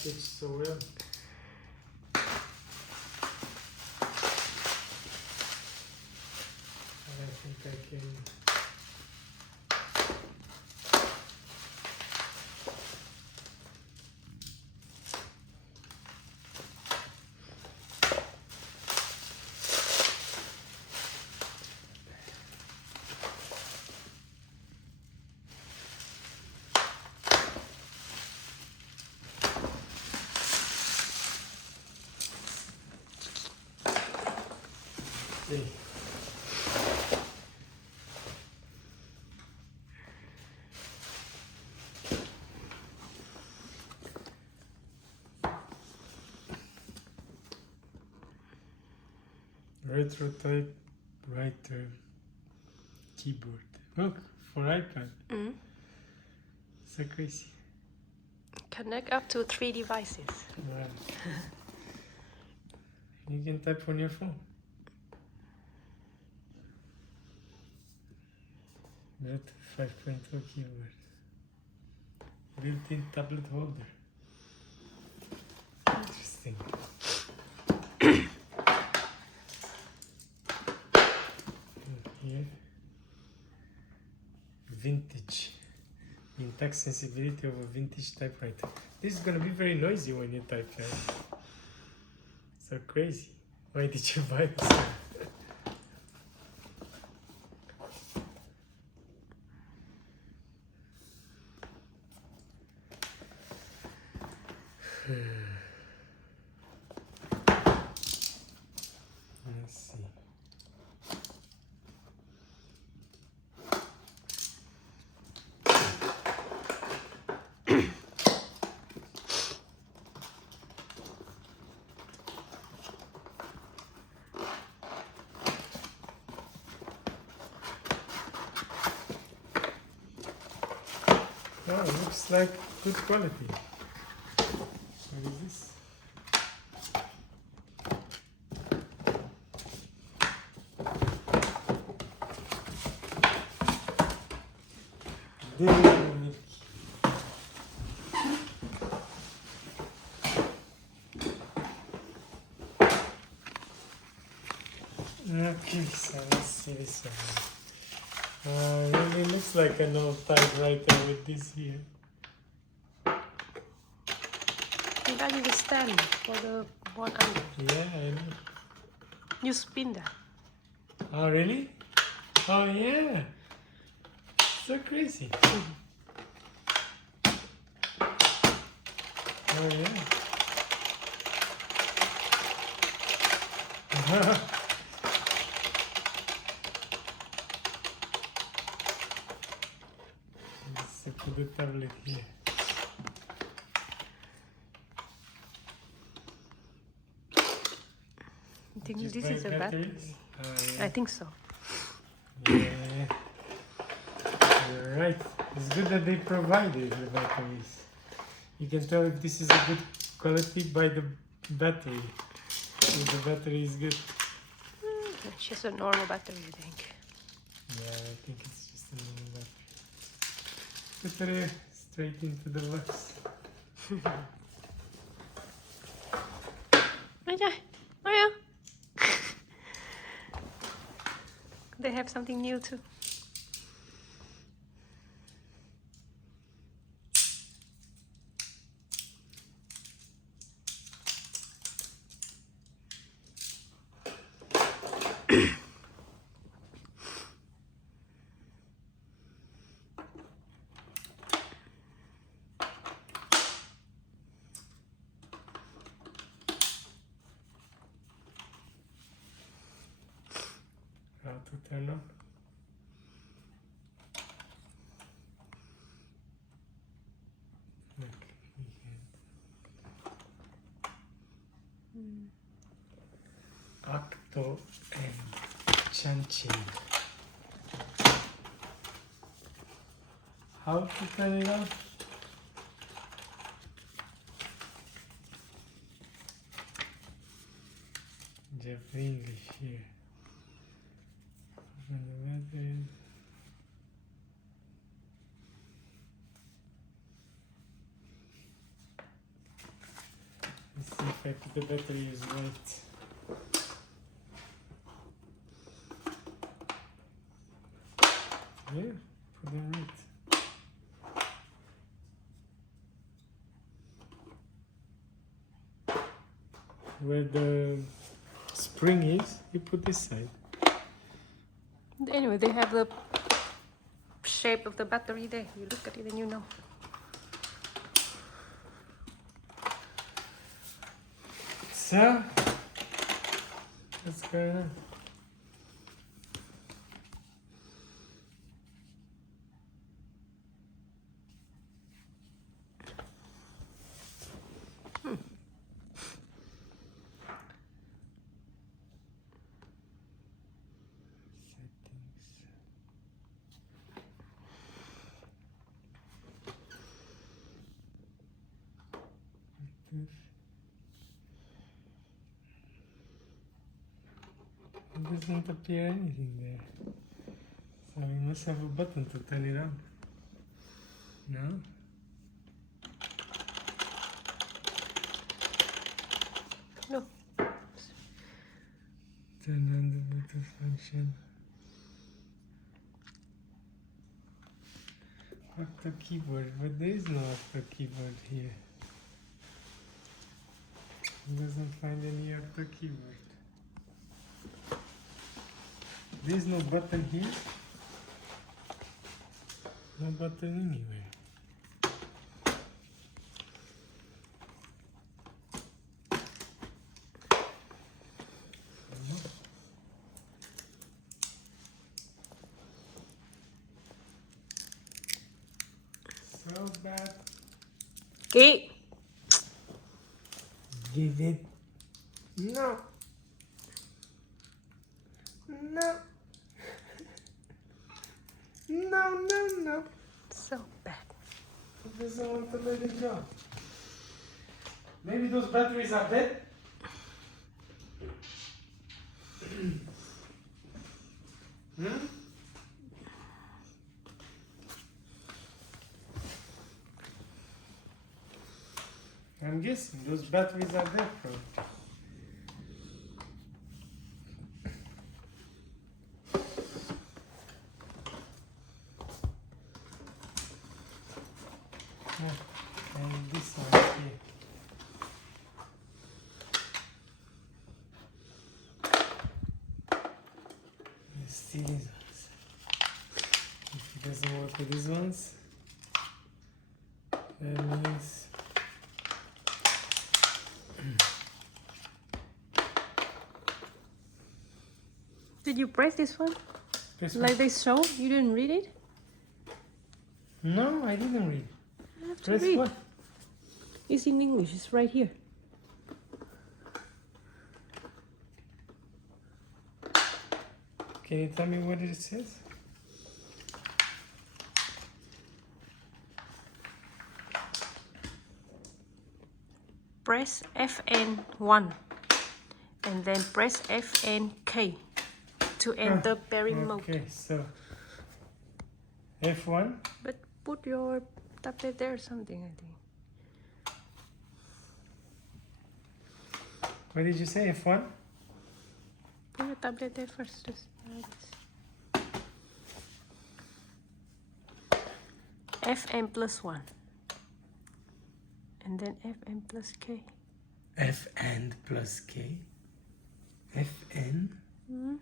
packaged so well. And I think I can. See. Retro typewriter keyboard. Look, for iPad. Mm. So crazy. Connect up to 3 devices. Wow. You can type on your phone. Retro 5.0 keyboard. Built-in tablet holder. Interesting. Here. Vintage. Intact sensibility of a vintage typewriter. This is gonna be very noisy when you type, right? So crazy. Why did you buy this? Let's see. Oh, looks like good quality. What is this? Dynamic. Okay, so let's see this one. Really looks like an old typewriter with this here. You got the stand for the one under. Yeah, I know. You spin that. Oh, really? Oh, yeah. So crazy. Oh, yeah. Let's put the tablet here. I think Just this buy is a battery. batteries? Yeah. I think so. Yeah. You're right. It's good that they provided the batteries. You can tell if this is a good quality by the battery. If the battery is good. It's just a normal battery, I think. Yeah, I think it's just a normal battery. Put it straight into the box. Oh yeah. Oh yeah. They have something new too. How to turn on? Okay, actto and chanchain. How to turn it on? Just English here. Open the battery. if I put the battery is right. Yeah, put them right. Where the spring is, you put this side. Anyway, they have the shape of the battery there. You look at it and you know. So, what's going on? It doesn't appear anything there. So we must have a button to turn it on. No? No. Turn on the Bluetooth function. Acto keyboard, but there is no acto keyboard here. It doesn't find any acto keyboard. There's no button here. No button anywhere. So bad. Okay. Vivid. No. No. No. So bad. It doesn't want to let it go. Maybe those batteries are dead? Hmm? I'm guessing those batteries are dead, bro. Yeah, and this one here. Let's see these ones. If it doesn't work with these ones, that means Did you press this one? this Like one. they show? You didn't read it? No, I didn't read. You have to Press read. what? It's in English. It's right here. Can you tell me what it says? Press FN1 and then press FNK to enter pairing mode. Okay, so F1. But put your tablet there or something, I think. What did you say? F1? Put your tablet there first. Just like this. FN plus 1. And then FN plus K. Fn plus K. Fn. Hmm?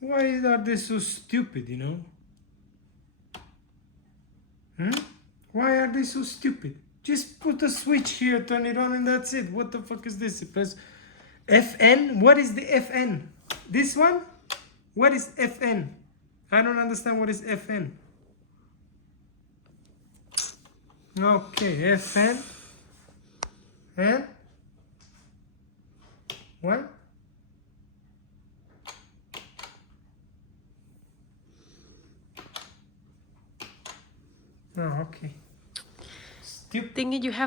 Why are they so stupid, you know? Why are they so stupid? Just put a switch here, turn it on, and that's it. What the fuck is this? It press Fn? What is the Fn? This one? What is Fn? I don't understand what is Fn. Okay, Fn. And? What? Oh, okay. Stupid. Thinking you have